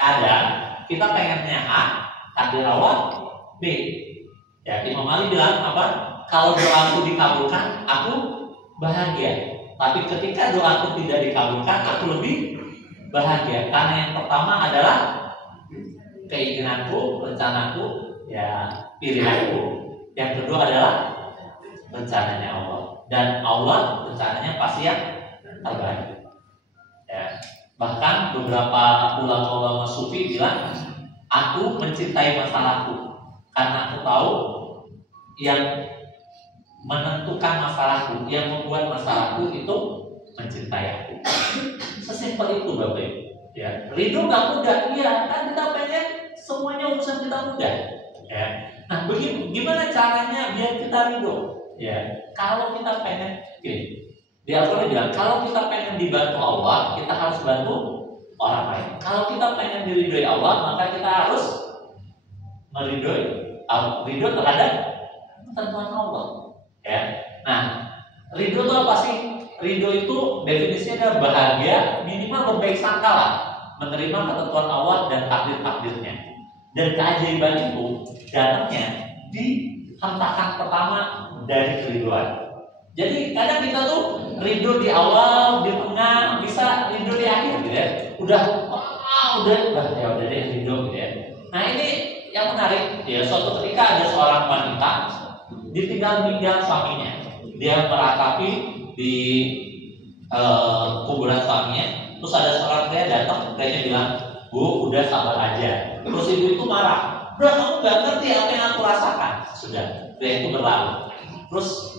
Kadang kita pengennya A, takdir Allah B. Ya, Imam Ali bilang apa? Kalau doaku dikabulkan, aku bahagia. Tapi ketika doaku tidak dikabulkan, aku lebih bahagia. Karena yang pertama adalah keinginanku, rencanaku, ya pilihanku. Yang kedua adalah rencananya Allah. Dan Allah rencananya pasti yang terbaik. Ya. Bahkan beberapa ulama-ulama sufi bilang, aku mencintai masalahku karena aku tahu yang menentukan masalahku, yang membuat masalahku itu mencintai aku. Sesimpel itu Bapak Ibu. Ya, ridho nggak mudah, iya kan kita pengen semuanya urusan kita mudah. Ya. Nah, begitu gimana caranya biar kita ridho? Ya, kalau kita pengen, di Al-Quran bilang kalau kita pengen dibantu Allah, kita harus bantu orang lain. Kalau kita pengen diridhoi Allah, maka kita harus ridho terhadap ketentuan Allah. Ya, nah ridho itu apa sih? Ridho itu definisinya bahagia, minimal berbaik sangka lah, menerima ketentuan Allah dan takdir-takdirnya. Dan keajaiban itu datangnya di hentakan pertama dari keriduan. Jadi kadang kita tuh ridho di awal, di tengah, bisa ridho di akhir gitu ya. Udah deh ridho gitu ya. Nah ini yang menarik ya, suatu ketika ada seorang wanita ditinggal suaminya. Dia meratapi di kuburan suaminya. Terus ada seorang pria datang, prianya bilang, Bu, udah sabar aja. Terus ibu itu marah. Udah, kamu gak ngerti apa yang aku rasakan. Sudah, pria itu berlalu. Terus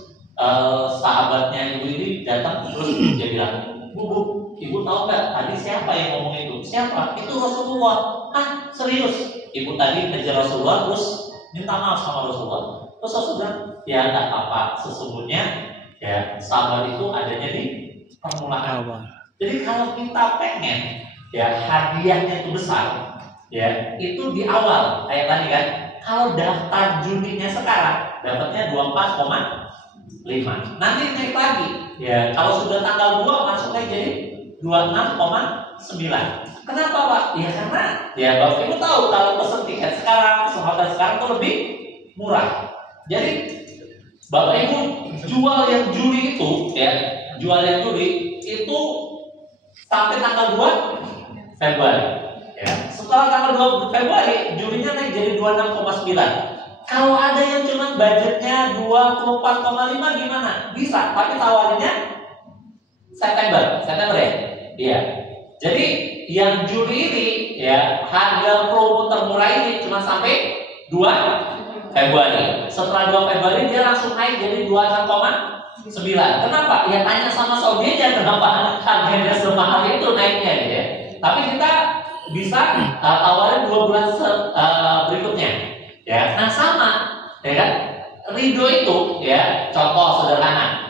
sahabatnya ibu ini datang, terus dia bilang, Bu, ibu tahu nggak tadi siapa yang ngomong itu? Siapa? Itu Rasulullah. Ah, serius? Ibu tadi kejar Rasulullah, terus minta maaf sama Rasulullah. Terus Rasulullah, ya nggak apa-apa. Sesungguhnya ya sabar itu adanya di permulaan. Jadi kalau kita pengen ya hadiahnya itu besar, ya itu di awal. Kayak tadi kan, kalau daftar juninya sekarang dapatnya 24,5. Nanti naik lagi. Ya, kalau sudah tanggal 2 masuknya jadi 26,9. Kenapa Pak? Ya karena ya Bapak Ibu tahu kalau pesen tiket sekarang, hotel sekarang itu lebih murah. Jadi Bapak Ibu jual yang Juli itu ya, itu sampai tanggal 2 Februari. Ya. Setelah tanggal 2 Februari, Julinya naik jadi 26,9. Kalau ada yang cuma budgetnya 24,5 gimana? Bisa, tapi tawarinnya September ya? Iya. Jadi yang Juli ini ya harga promo termurah ini cuma sampai 2 Februari. Setelah 2 Februari dia langsung naik jadi 26,9. Kenapa? Ya tanya sama Saudi aja kenapa harganya semahal itu naiknya gitu ya. Tapi kita bisa tawarin 2 bulan berikutnya. Ya, nah sama, ya kan? Ridho itu ya contoh sederhana.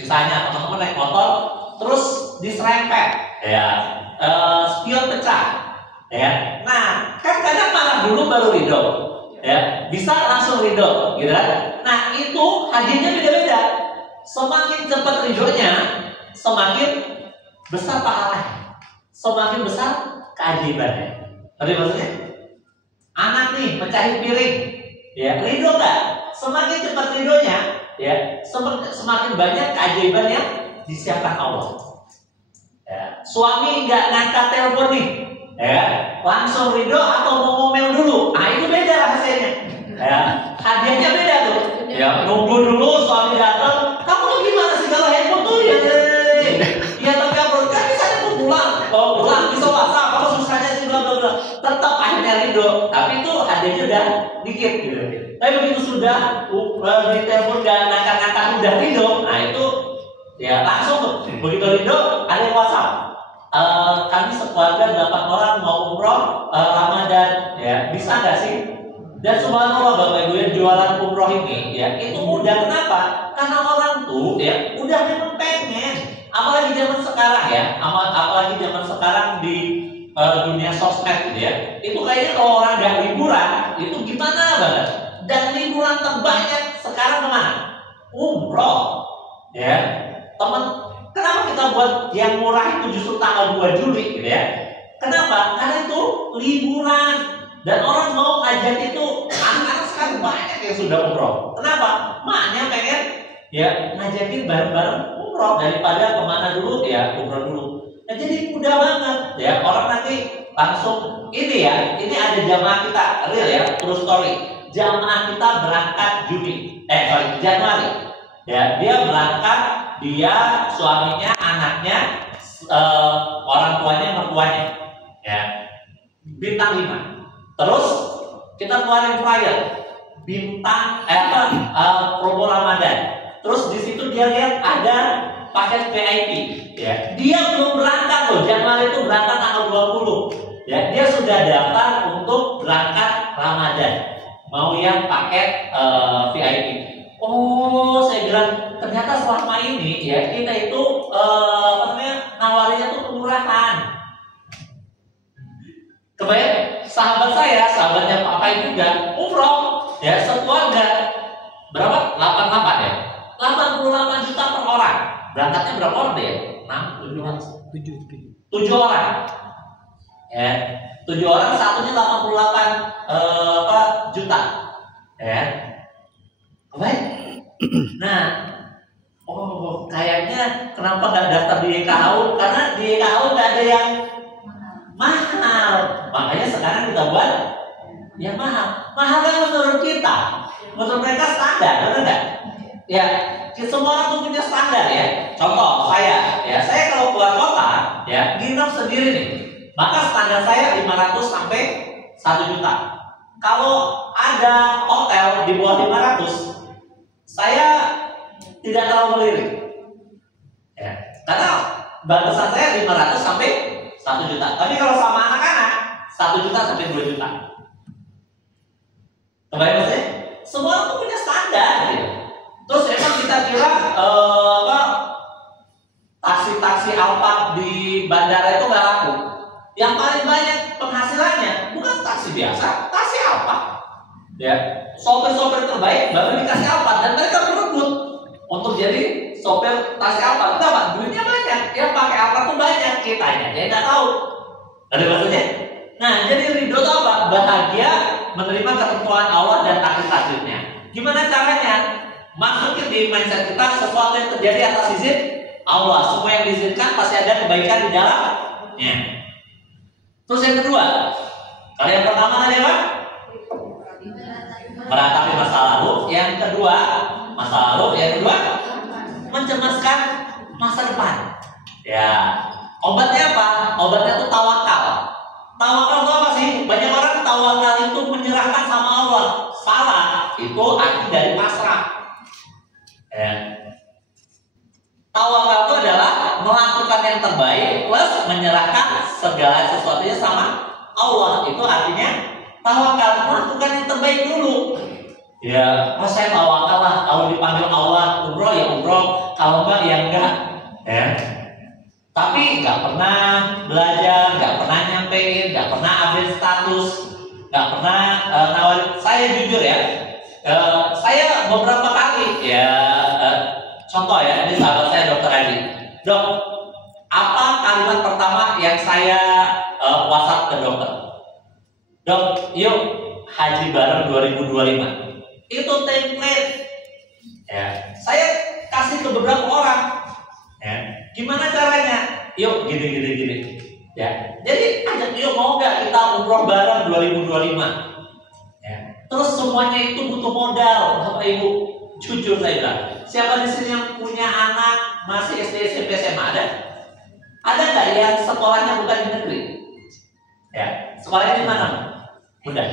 Misalnya teman-teman naik motor terus diserempet, ya spion pecah, ya. Nah, kan kadang marah dulu baru ridho, ya. Bisa langsung ridho, gitu kan? Nah itu hadiahnya beda-beda. Semakin cepat ridhonya, semakin besar pahalanya, semakin besar keajaibannya. Tadi maksudnya? Anak nih pecahin piring, ya ridho nggak? Semakin cepat ridhonya, ya semakin banyak keajaiban yang disiapkan Allah. Ya, suami nggak ngangkat telepon nih, ya langsung ridho atau mau ngomel dulu? Nah itu beda rahasianya. Ya, hadiahnya beda tuh. Ya nunggu dulu suami datang. Kamu tuh gimana sih kalau handphone tuh ya? Ya tapi apa? Kan bisa aku pulang, pulang bisa WhatsApp. Kamu susahnya sih bla bla bla. Tetap akhirnya ridho. Tapi itu hadiahnya udah dikit gitu. Tapi begitu sudah di telepon dan ngangkat-ngangkat udah ridho, nah itu ya langsung begitu ridho ada yang WhatsApp. Kami sekeluarga 8 orang mau umroh Ramadan, ya bisa nggak sih? Dan subhanallah Bapak Ibu yang jualan umroh ini, ya itu mudah. Kenapa? Karena orang tuh ya udah memang pengen. Apalagi zaman sekarang ya, apalagi zaman sekarang di dunia sosmed gitu ya. Itu kayaknya kalau orang nggak liburan itu gimana banget. Dan liburan terbanyak sekarang kemana? Umroh, ya. Kenapa kita buat yang murah itu justru tanggal 2 Juli gitu ya? Kenapa? Karena itu liburan. Dan orang mau ngajak itu, anak-anak sekarang banyak yang sudah umroh. Kenapa? Maknya pengen ya ngajakin bareng-bareng umroh daripada kemana dulu ya umroh dulu. Nah, jadi mudah banget ya, orang nanti langsung ini ya, ini ada jamaah kita real ya, true story. Jamaah kita berangkat Januari. Ya, dia berangkat, dia suaminya, anaknya, orang tuanya, mertuanya. Ya. Bintang 5. Terus kita keluarin flyer bintang promo Ramadan. Terus di situ dia lihat ada paket VIP. Ya. Dia belum berangkat loh, Januari itu berangkat tanggal 20. Ya, dia sudah daftar untuk berangkat Ramadan. Mau yang paket VIP. Oh, saya bilang ternyata selama ini ya kita itu nawarinnya tuh kemurahan. Kebayang sahabat saya, sahabatnya Pak Pai juga umroh ya, sekeluarga berapa? 88 ya? 88 juta per orang. Berangkatnya berapa orang deh? 7 orang. Ya, 7 orang, satunya 88 juta. Ya. Kebayang? Nah, kayaknya kenapa nggak daftar di YKAU? Karena di YKAU nggak ada yang mahal. Makanya sekarang kita buat yang mahal. Mahal kan menurut kita, menurut mereka standar, benar nggak? Ya, semua orang tuh punya standar ya. Contoh saya kalau keluar kota, ya nginep sendiri nih, maka standar saya 500 sampai 1 juta. Kalau ada hotel di bawah 500, saya tidak terlalu melirik. Ya, karena batasan saya 500 sampai 1 juta. Tapi kalau sama anak-anak 1 juta sampai 2 juta. Kebayang maksudnya? Semua orang punya standar gitu. Terus emang kita kira taksi-taksi Alphard di bandara itu nggak laku. Yang paling banyak penghasilannya bukan taksi biasa, taksi Alphard. Ya, sopir-sopir terbaik baru dikasih Alphard dan mereka berebut untuk jadi sopir taksi Alphard. Kenapa? Duitnya banyak. Yang pakai Alphard tuh banyak, kitanya dia nggak tahu. Ada maksudnya? Nah, jadi ridho itu apa? Bahagia menerima ketentuan Allah dan takdir-takdirnya. Gimana caranya? Masukin di mindset kita sesuatu yang terjadi atas izin Allah. Semua yang diizinkan pasti ada kebaikan di dalamnya. Terus yang kedua, kalau yang pertama tadi apa? Meratapi masa lalu. Yang kedua, masa lalu. Yang kedua, mencemaskan masa depan. Ya, obatnya apa? Obatnya itu tawakal. Tawakal itu apa sih? Banyak orang tawakal itu menyerahkan sama Allah. Salah. Itu arti dari pasrah. Ya. Tawakal itu adalah melakukan yang terbaik plus menyerahkan segala sesuatunya sama Allah. Itu artinya tawakal, melakukan yang terbaik dulu. Ya, saya tawakal lah. Kalau dipanggil Allah umroh ya umroh, kalau enggak ya enggak. Ya. Tapi nggak pernah belajar, nggak pernah nyampein, nggak pernah update status, nggak pernah nawarin. Saya jujur ya, saya beberapa kali ya, contoh ya, ini sahabat saya Dokter Haji. Dok, apa kalimat pertama yang saya WhatsApp ke dokter? Dok, yuk haji bareng 2025. Itu template. Ya, saya kasih ke beberapa orang. Ya, gimana caranya? Yuk gini. Ya, jadi ajak yuk mau nggak kita umroh bareng 2025. Ya, terus semuanya itu butuh modal, Bapak Ibu. Jujur saya bilang, siapa di sini yang punya anak masih SD, SMP, SMA ada? Ada nggak yang sekolahnya bukan di negeri? Ya, sekolahnya di mana? Udah.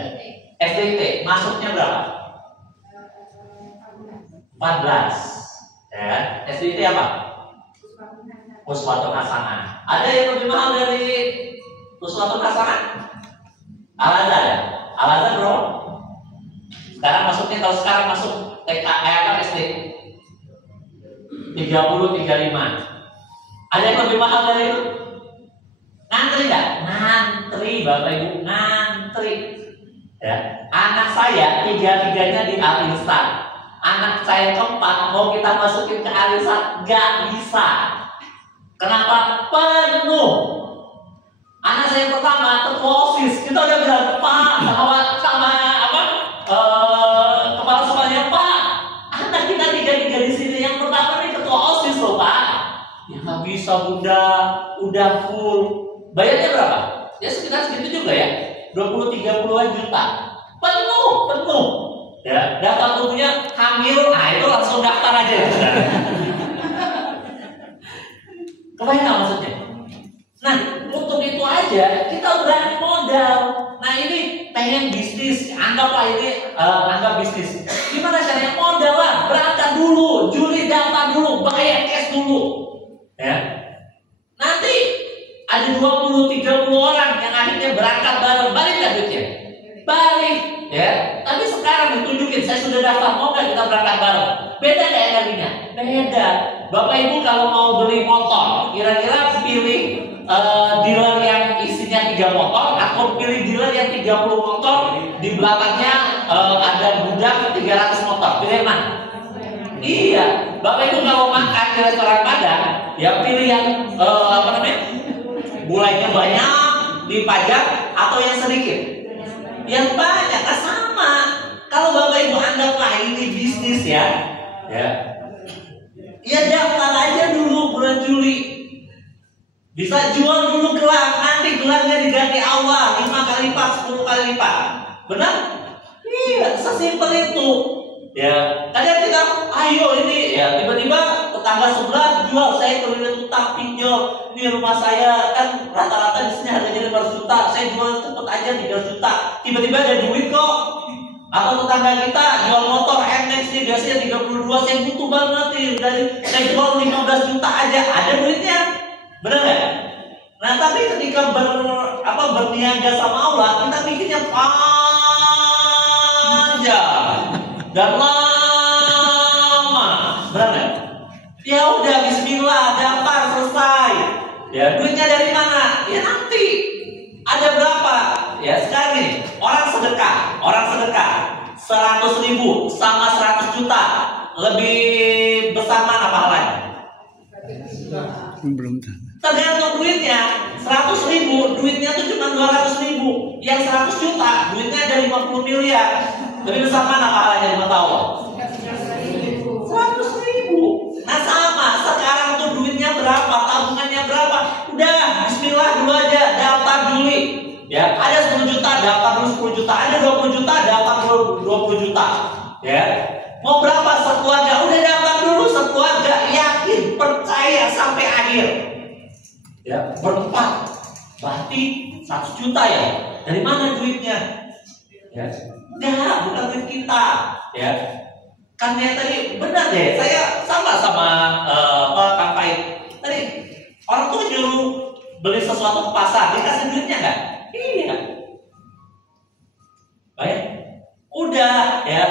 SDT, masuknya berapa? 14. Ya, SDT apa? Uswatun Hasanah. Ada yang lebih mahal dari Uswatun Hasanah? Al-Azhar ya? Al-Azhar bro. Sekarang masuknya, kalau sekarang masuk SD 30-35. Ada yang lebih mahal dari itu? Ngantri nggak? Ngantri Bapak Ibu, ngantri. Ya. Anak saya 3-3-nya di Al-Instan. Anak saya keempat mau kita masukin ke Al-Instan nggak bisa. Kenapa? Penuh. Anak saya yang pertama ketua OSIS, kita udah bilang, Pak, sama apa? Kepala sekolahnya, Pak, anak kita tiga di sini, yang pertama nih ketua OSIS loh, Pak. Ya nggak bisa, Bunda, udah full. Bayarnya berapa? Ya sekitar segitu juga ya, 20-30 juta. Penuh. Ya, daftar tunggunya hamil, nah itu langsung daftar aja. Kebayang nggak maksudnya? Nah, untuk itu aja kita berani modal. Nah ini pengen bisnis, anggaplah ini anggap bisnis. Gimana caranya? Modal lah, berangkat dulu, Juli daftar dulu, bayar cash dulu. Ya, nanti ada 20-30 orang yang akhirnya berangkat bareng, balik nggak duitnya? Balik, ya. Tapi sekarang ditunjukin, saya sudah daftar, mau nggak kita berangkat bareng? Beda nggak energinya? Beda. Bapak Ibu kalau mau beli motor, kira-kira pilih dealer yang isinya 3 motor atau pilih dealer yang 30 motor, di belakangnya ada gudang 300 motor, pilih mana? Iya, Bapak Ibu kalau makan di restoran Padang, ya pilih yang gulainya banyak, dipajak, atau yang sedikit? Yang banyak, kan sama. Kalau Bapak Ibu anggaplah ini bisnis ya daftar aja dulu bulan Juli. Bisa jual dulu gelang, nanti gelangnya diganti awal 5 kali lipat, 10 kali lipat. Benar? Iya, sesimpel itu. Ya, kadang kita, ayo ini ya, tiba-tiba tetangga sebelah jual, saya keliling utang pinjol, ini rumah saya kan rata-rata di sini harganya 500 juta, saya jual cepet aja 300 juta, tiba-tiba ada duit kok. Atau tetangga kita jual motor NX nih biasanya 32, saya butuh banget nih, dari saya jual 15 juta aja, ada duitnya, benar nggak? Nah tapi ketika berniaga sama Allah, kita bikinnya panjang dan lama, benar nggak? Ya udah, Bismillah, daftar, selesai. Ya duitnya dari mana? Ya nanti ada berapa? Ya sekarang ini orang sedekah 100.000 sama 100 juta, lebih besar mana pahalanya? Belum tahu. Tergantung duitnya. 100.000 duitnya tuh cuma 200.000, yang 100 juta duitnya ada 50 miliar. Lebih besar mana pahalanya di mata Allah? 100.000. Nah sama, sekarang tuh duitnya berapa, tabungannya berapa? Udah, Bismillah dulu aja, daftar Juli. Ya, ada 10 juta, daftar dulu 10 juta. Ada 20 juta, daftar dulu 20 juta. Ya, mau berapa sekeluarga? Udah daftar dulu sekeluarga, yakin, percaya sampai akhir. Ya, berempat. Berarti 100 juta ya. Dari mana duitnya? Ya, enggak, bukan duit kita. Ya, kan yang tadi benar deh. Saya sama Kang Pait. Tadi orang tuh nyuruh beli sesuatu ke pasar, dikasih duitnya enggak? Iya. Baik. Udah ya,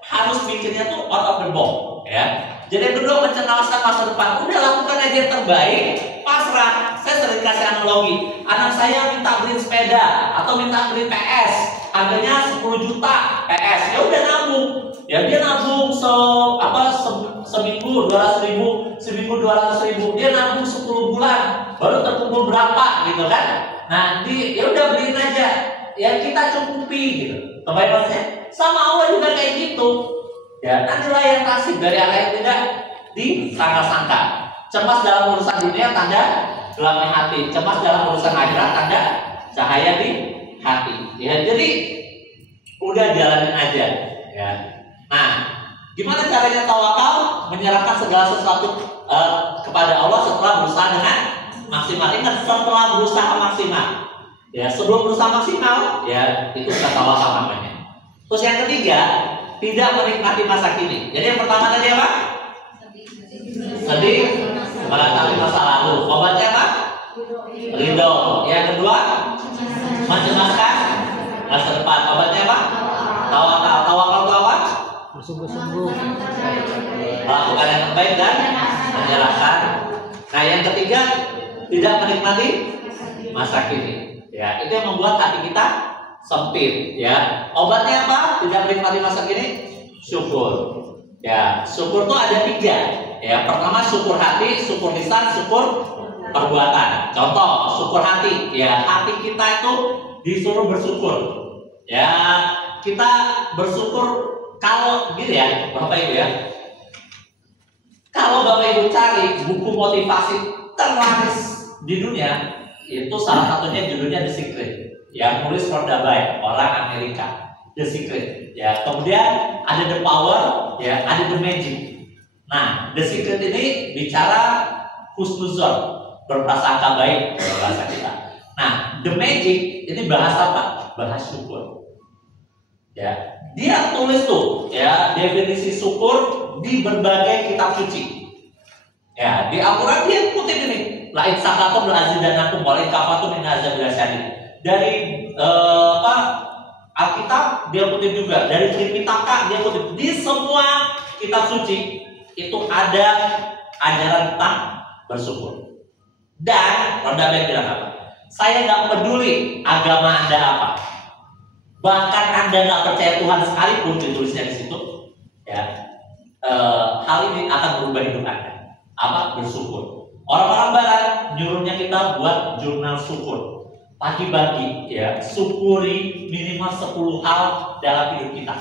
harus bikinnya tuh out of the box ya. Jadi berdua menceritakan masa depan. Udah lakukan aja yang terbaik, pasrah. Saya sering kasih analogi. Anak saya minta beli sepeda atau minta beli PS, harganya 10 juta PS. Ya udah nabung. Ya dia nabung seminggu 200.000, seminggu 200.000. Dia nabung 10 bulan, baru terkumpul berapa gitu kan? Nanti ya udah beliin aja, ya kita cukupi gitu. Kebayang maksudnya? Sama Allah juga kayak gitu. Ya, nantilah yang tasik dari arah yang tidak disangka-sangka. Cemas dalam urusan dunia, tanda gelapnya hati. Cemas dalam urusan akhirat, tanda cahaya di hati. Ya, jadi udah jalanin aja. Ya. Nah, gimana caranya tawakal? Menyerahkan segala sesuatu kepada Allah setelah berusaha dengan maksimal. Ingat, setelah berusaha maksimal. Ya, sebelum berusaha maksimal, ya itu sudah tawakal namanya. Terus yang ketiga, tidak menikmati masa kini. Jadi yang pertama tadi apa? Sedih, meratapi masa lalu. Obatnya apa? Ridho. Yang kedua, mencemaskan masa depan. Obatnya apa? Tawakal. Tawakal itu apa? Bersungguh-sungguh Melakukan yang terbaik dan menyerahkan. Nah yang ketiga, tidak menikmati masa kini. Ya, itu yang membuat hati kita sempit. Ya, obatnya apa? Tidak menikmati masa kini. Syukur. Ya, syukur itu ada 3. Ya, pertama syukur hati, syukur lisan, syukur perbuatan. Contoh, syukur hati. Ya, hati kita itu disuruh bersyukur. Ya, kita bersyukur kalau gitu ya, Bapak Ibu ya. Kalau Bapak Ibu cari buku motivasi terlaris di dunia, itu salah satunya judulnya The Secret. Yang nulis Rhonda Byrne, orang Amerika. The Secret. Ya, kemudian ada The Power, ya, ada The Magic. Nah, The Secret ini bicara husnuzon, berprasangka baik bahasa kita. Nah, The Magic ini bahasa apa? Bahasa syukur. Ya, dia tulis tuh ya definisi syukur di berbagai kitab suci. Ya, di Al-Qur'an dia kutip ini. La in sakatum la azidanakum wa in kafartum inna azabi lasyadid. Dari Alkitab dia kutip juga, dari Tripitaka dia kutip. Di semua kitab suci itu ada ajaran tentang bersyukur. Dan Rhonda Byrne bilang apa? Saya nggak peduli agama Anda apa. Bahkan Anda nggak percaya Tuhan sekalipun, ditulisnya di situ, ya, hal ini akan berubah hidup Anda. Apa? Bersyukur. Orang-orang Barat nyuruhnya kita buat jurnal syukur. Pagi-pagi, ya, syukuri minimal 10 hal dalam hidup kita.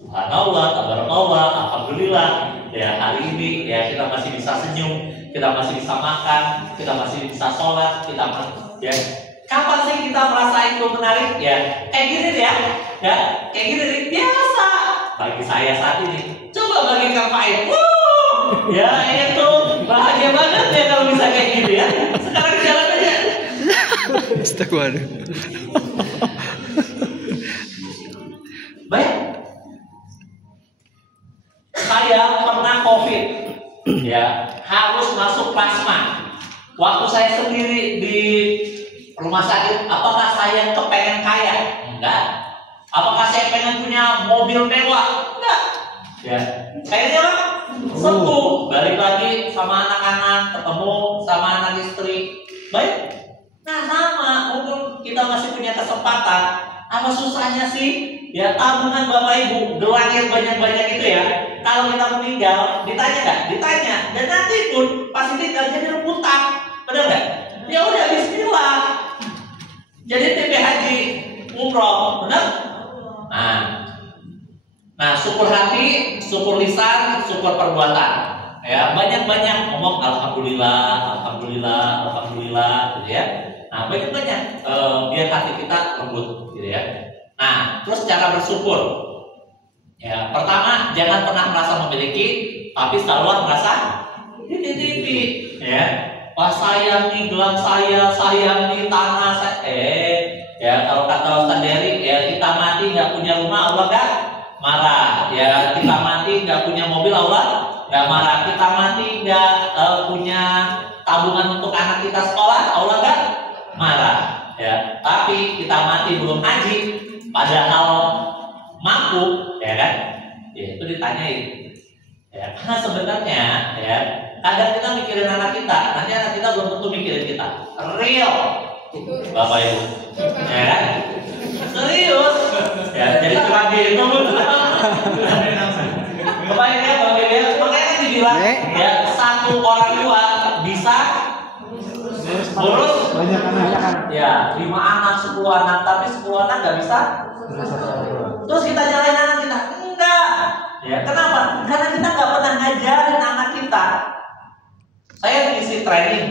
Subhanallah, tabarakallah, alhamdulillah. Ya, hari ini ya kita masih bisa senyum, kita masih bisa makan, kita masih bisa sholat, kita masih, ya. Kapan sih kita merasa itu menarik? Ya, kayak gini ya, ya, kayak gini nih, biasa. Bagi saya saat ini, coba bagi Kang Faid, ya itu bahagia banget ya kalau bisa kayak gini ya. Sekarang jalan aja. Astagfirullah. Baik, saya pernah COVID, ya, harus masuk plasma. Waktu saya sendiri di rumah sakit, apakah saya kepengen kaya? Enggak. Apakah saya pengen punya mobil mewah? Enggak. Ya, kayaknya sentuh, balik lagi sama anak-anak, ketemu sama anak istri. Baik. Nah, sama, mungkin kita masih punya kesempatan. Apa susahnya sih? Ya, tabungan Bapak Ibu, gelangir banyak-banyak itu ya. Kalau kita meninggal, ditanya nggak? Ditanya. Dan nanti pun pasti tinggal jadi rebutan. Benar nggak? Ya udah, bismillah. Jadi TP haji, umroh, benar? Nah, syukur hati, syukur lisan, syukur perbuatan. Ya, banyak-banyak ngomong alhamdulillah, alhamdulillah, alhamdulillah, gitu ya. Nah, banyak-banyak biar hati kita lembut, gitu ya. Nah, terus cara bersyukur. Ya, pertama jangan pernah merasa memiliki, tapi selalu merasa tipi-tipi. Ya, wah sayang nih gelang saya, sayang nih tanah saya. Ya kalau kata Ustaz Dery, ya kita mati nggak punya rumah Allah nggak marah. Ya kita mati nggak punya mobil Allah nggak marah. Kita mati nggak punya tabungan untuk anak kita sekolah Allah nggak marah. Ya tapi kita mati belum haji, padahal mampu, ya kan? Ya itu ditanyain. Ya karena sebenarnya ya kadang kita mikirin anak kita, nanti anak kita belum tentu mikirin kita. Real, Bapak Ibu, ya kan? Serius, ya jadi cuma gitu. Bapak Ibu ya, Bapak Ibu ya, makanya kan dibilang ya satu orang tua bisa ngurus Banyak anak. ya 5 anak, 10 anak, tapi 10 anak nggak bisa. Terus kita nyalain anak kita, enggak. Ya kenapa? Karena kita nggak pernah ngajarin anak kita. Saya ngisi training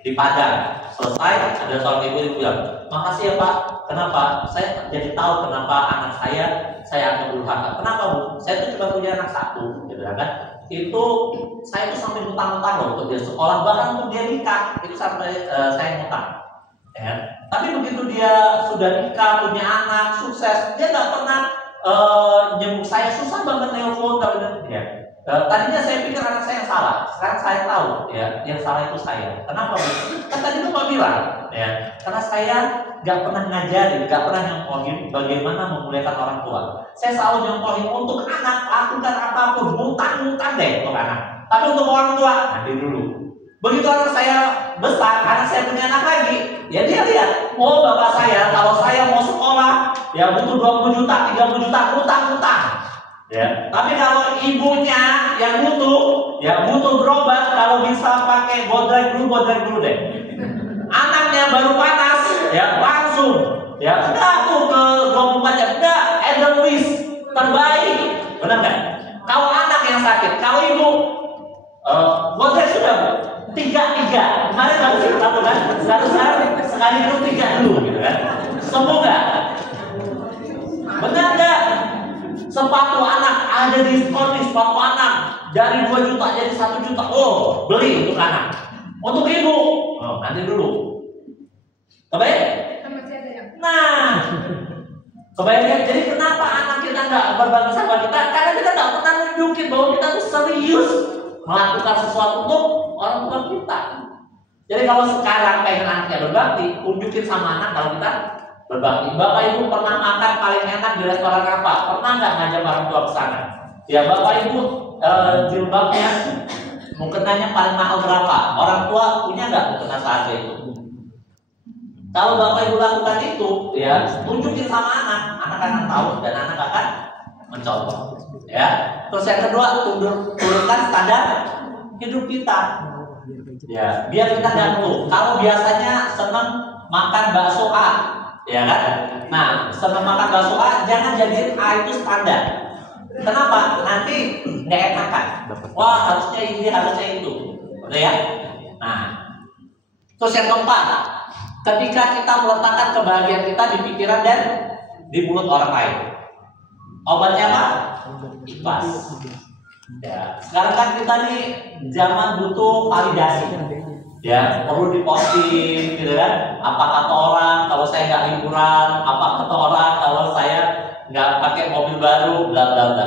di Padang. Selesai, ada seorang ibu yang bilang, makasih ya Pak. Kenapa? Saya jadi tahu kenapa anak saya akan durhaka. Kenapa Bu? Saya tuh cuma punya anak 1, gitu kan? Itu saya tuh sampai ngutang-ngutang loh untuk dia sekolah, bahkan untuk dia nikah itu sampai saya ngutang. Ya. Tapi begitu dia sudah nikah, punya anak, sukses, dia nggak pernah nyebut saya susah banget nelfon, ya. Tadinya saya pikir anak saya yang salah, sekarang saya tahu ya yang salah itu saya. Kenapa Bu? Kan tadi Bapak bilang ya, karena saya nggak pernah ngajarin, nggak pernah nyontohin bagaimana memuliakan orang tua. Saya selalu nyontohin untuk anak, lakukan apapun, mutang deh untuk anak. Tapi untuk orang tua nanti dulu. Begitu anak saya besar, anak saya punya anak lagi, ya dia lihat, oh bapak saya kalau saya mau sekolah ya butuh 20 juta, 30 juta, utang. Ya. Tapi kalau ibunya yang butuh berobat, kalau bisa pakai bodrek dulu deh. Anaknya baru panas, ya langsung, ya udah tuh ke 24 jam, udah Edelweiss terbaik, benar nggak? Kalau anak yang sakit, kalau ibu, bodrek sudah 3. Kemarin harus satu kan, sekarang sekali dulu 3 dulu, gitu kan? Sembuh nggak? Benar nggak? Sepatu anak ada diskon nih, sepatu anak dari 2 juta jadi 1 juta. Oh, beli untuk anak. Untuk ibu, nanti dulu. Kebayang? Nah, kebayang. Jadi kenapa anak kita nggak berbagi sama kita? Karena kita nggak pernah nunjukin bahwa kita tuh serius melakukan sesuatu untuk orang tua kita. Jadi kalau sekarang pengen anaknya berbakti, tunjukin sama anak kalau kita berbakti. Bapak ibu pernah makan paling enak di restoran apa? Pernah nggak ngajak orang tua ke sana? Ya bapak ibu jilbabnya mukenanya paling mahal berapa? Orang tua punya nggak mukena seharga itu? Kalau bapak ibu lakukan itu, ya tunjukin sama anak akan tahu dan anak akan mencontoh. Ya. Terus yang kedua, turunkan standar hidup kita. Ya, biar kita nggak ngeluh. Kalau biasanya seneng makan bakso A, ya kan? Nah, seneng makan bakso A, jangan jadiin A itu standar. Kenapa? Nanti nggak enakan. Wah, harusnya ini, harusnya itu. Udah ya? Nah, terus yang keempat, ketika kita meletakkan kebahagiaan kita di pikiran dan di mulut orang lain, obatnya apa? Ikhlas. Ya, sekarang kan kita nih zaman butuh validasi. Ya, perlu diposting gitu kan. Apa kata orang kalau saya nggak liburan, apa kata orang kalau saya nggak pakai mobil baru, bla bla bla.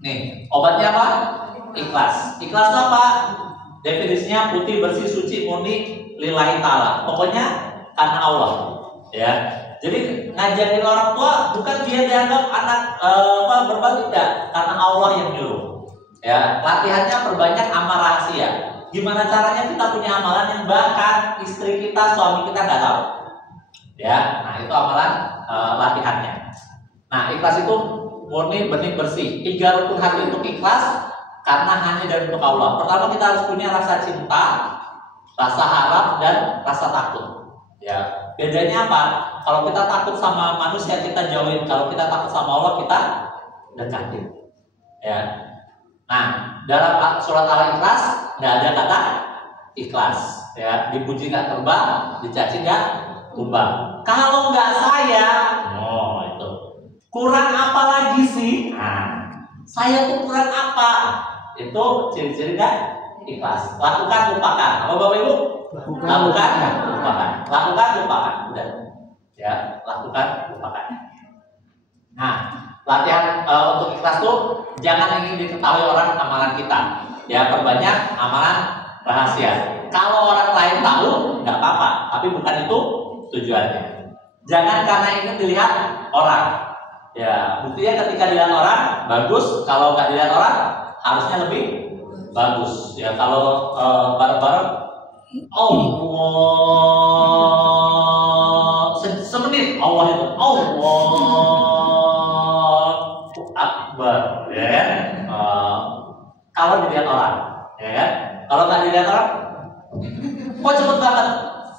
Nih, obatnya apa? Ikhlas. Ikhlas itu apa? Definisinya putih, bersih, suci, murni, lillahi ta'ala. Pokoknya karena Allah. Ya. Jadi ngajarin orang tua bukan biar dianggap anak berbagi, enggak, karena Allah yang nyuruh. Ya, latihannya perbanyak amal rahasia. Gimana caranya kita punya amalan yang bahkan istri kita, suami kita nggak tahu. Ya, nah itu amalan latihannya. Nah, ikhlas itu murni, bening, bersih. 3 rukun hati untuk ikhlas karena hanya dan untuk Allah. Pertama kita harus punya rasa cinta, rasa harap dan rasa takut. Ya, bedanya apa? Kalau kita takut sama manusia kita jauhin, kalau kita takut sama Allah kita dekatin. Ya. Nah, dalam surat Al-Ikhlas nggak ada kata ikhlas. Ya, dipuji nggak terbang, dicaci nggak tumbang. Kalau nggak sayang, itu kurang apa lagi sih? Nah, saya tuh kurang apa? Itu ciri-ciri nggak ikhlas. Lakukan, lupakan. Apa bapak ibu? Lakukan, lupakan. Lakukan, lupakan. Udah. Ya, lakukan, lupakan. Nah, latihan untuk ikhlas tuh jangan ingin diketahui orang amalan kita. Ya, perbanyak amalan rahasia. Kalau orang lain tahu, nggak apa-apa. Tapi bukan itu tujuannya. Jangan karena ingin dilihat orang. Ya, buktinya ketika dilihat orang bagus. Kalau nggak dilihat orang, harusnya lebih bagus. Ya, kalau bareng-bareng, Allah semenit Allah itu Allah Akbar, ya kan? Kalau dilihat orang, ya kan? Kalau nggak dilihat orang, kok cepet banget?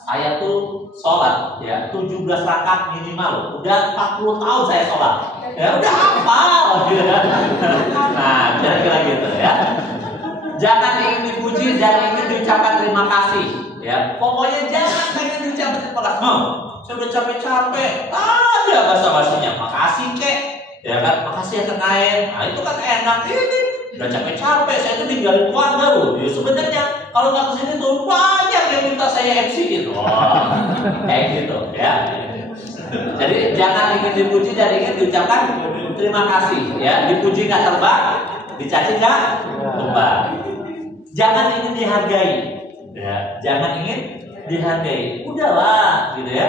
Saya tuh sholat, ya 17 rakaat minimal. Udah 40 tahun saya sholat. Ya udah hafal, gitu kan? Nah, kira-kira gitu ya. Jangan ingin dipuji, jangan ingin diucapkan terima kasih. Ya, pokoknya jangan pengen diucapkan terima kasih. Saya udah capek-capek, ada basa-basinya. Makasih kek. Ya kan, makasih ya kenain. Nah itu kan enak ini. Udah capek-capek, saya tuh tinggalin keluarga loh. Ya sebenarnya kalau nggak kesini tuh banyak yang minta saya MC-in. Wah, kayak gitu ya. Jadi jangan ingin dipuji dan ingin diucapkan terima kasih. Ya, dipuji nggak terbang, dicaci nggak tumbang. Jangan ingin dihargai. Ya, jangan ingin dihargai. Udahlah, gitu ya.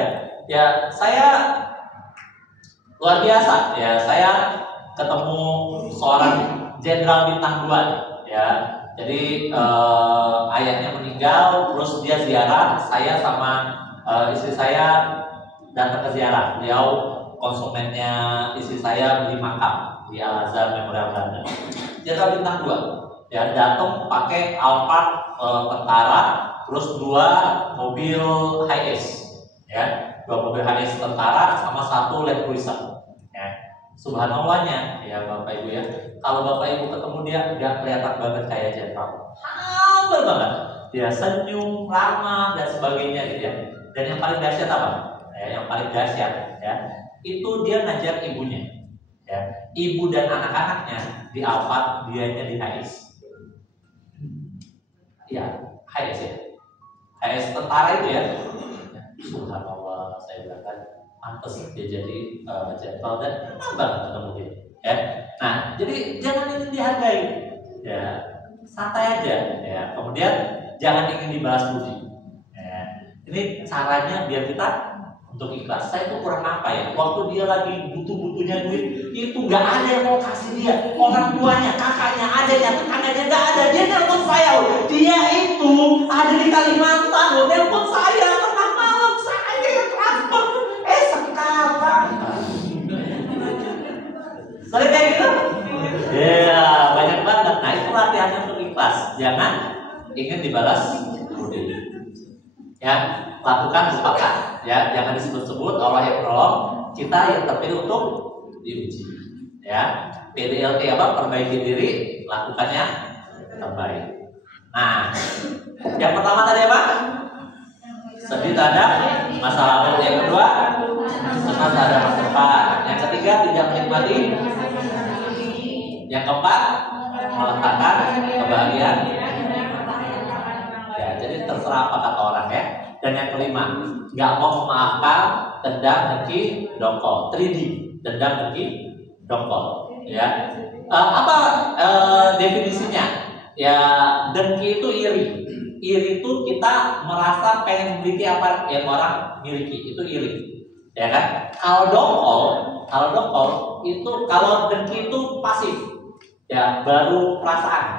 Ya, saya luar biasa. Ya, saya ketemu seorang jenderal bintang 2 ya. Jadi ayahnya meninggal, terus dia ziarah, saya sama istri saya datang ke ziarah. Beliau konsumennya istri saya beli makam di Al Azhar Memorial Garden. Jenderal bintang 2 ya datang pakai Alphard tentara, terus 2 mobil HS ya, 2 mobil HS tentara sama 1 Land Cruiser ya. Subhanallahnya ya Bapak Ibu ya, kalau Bapak Ibu ketemu dia nggak kelihatan banget kayak jenderal, humble banget, dia senyum, ramah dan sebagainya gitu ya. Dan yang paling dahsyat apa? Yang paling dahsyat ya, itu dia ngajak ibunya ya, ibu dan anak-anaknya di Alphard, dianya di HS ya, HS ya, HS tentara itu ya. Subhanallah, saya bilang kan pantas dia jadi jenderal dan enak banget ketemu dia ya. Nah jadi jangan ingin dihargai ya, santai aja ya, kemudian jangan ingin dibalas budi ya. Ini caranya biar kita untuk ikhlas. Saya itu kurang apa ya, waktu dia lagi butuh-butuhnya duit itu nggak ada yang mau kasih dia, orang tuanya, kakaknya, adanya, tetangganya nggak ada, dia nelpon saya. Dia itu ada di Kalimantan loh, nelpon saya tengah malam, saya yang transfer sekarang sering kayak gitu ya, banyak banget. Nah itu latihannya untuk ikhlas, jangan ingin dibalas budi ya. Lakukan kesepakatan ya, jangan disebut-sebut Allah yang menolong, kita yang terpilih untuk diuji ya. PDLT apa? Perbaiki diri, lakukannya terbaik. Nah yang pertama tadi apa? Sedih terhadap masa lalu. Yang kedua, cemas terhadap masa depan. Yang ketiga, tidak menikmati. Yang keempat, meletakkan kebahagiaan ya. Jadi terserah apa kata orang ya. Dan yang kelima, nggak mau memaafkan, dendam, dengki, dongkol. 3D, dendam, dengki, dongkol ya. Apa definisinya ya? Dengki itu iri. Iri itu kita merasa pengen memiliki apa yang orang miliki, itu iri ya kan. Kalau dongkol itu, kalau dengki itu pasif ya, baru perasaan.